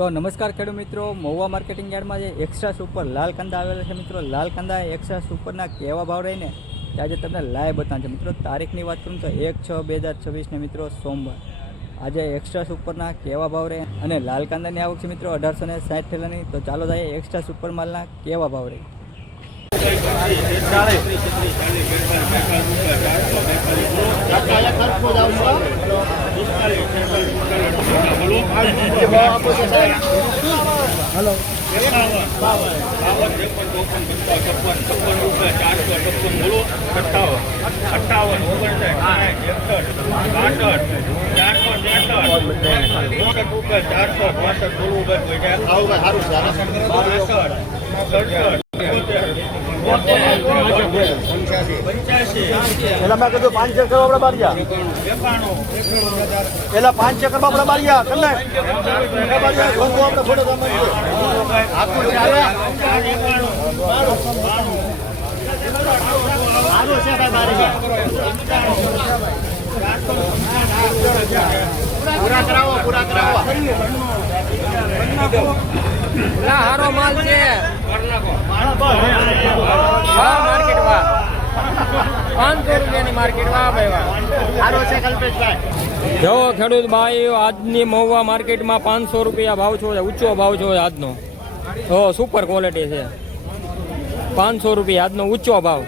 તો નમસ્કાર ખેડૂત મિત્રો, મહુવા માર્કેટિંગ યાર્ડમાં જે એક્સ્ટ્રા સુપર લાલ કાંદા આવેલા છે મિત્રો, લાલ કાંદા એક્સ્ટ્રા સુપરના કેવા ભાવ રહીને તે આજે તમને લાઈવ બતાવશે મિત્રો. તારીખની વાત કરું તો 1/6/2026 ને મિત્રો સોમવાર. આજે એક્સ્ટ્રા સુપરના કેવા ભાવ રહે અને લાલ કાંદાની આવક છે મિત્રો 1860 થેલાની. તો ચાલો જઈએ એક્સ્ટ્રા સુપર માલના કેવા ભાવ રહે. हेलो પેલા મેં કીધું 5 ચક્કર આપણે બારિયા પેલા 5 ચક્કર આપણે બારિયા કને બારિયા લોકો આપણે ફોટો સામે આખું ચાલે આનો છે ભાઈ બારિયા પૂરા કરાવો ના હારો માલ છે માર્કેટ વા 500 રૂપિયાની માર્કેટ વા ભાઈ આનો છે કલ્પેશભાઈ. જો ખેડૂત ભાઈ, આજની મહુવા માર્કેટમાં 500 રૂપિયા ભાવ છો, ઊંચો ભાવ છો આજનો. સુપર ક્વોલિટી છે. 500 રૂપિયા આજનો ઊંચો ભાવ.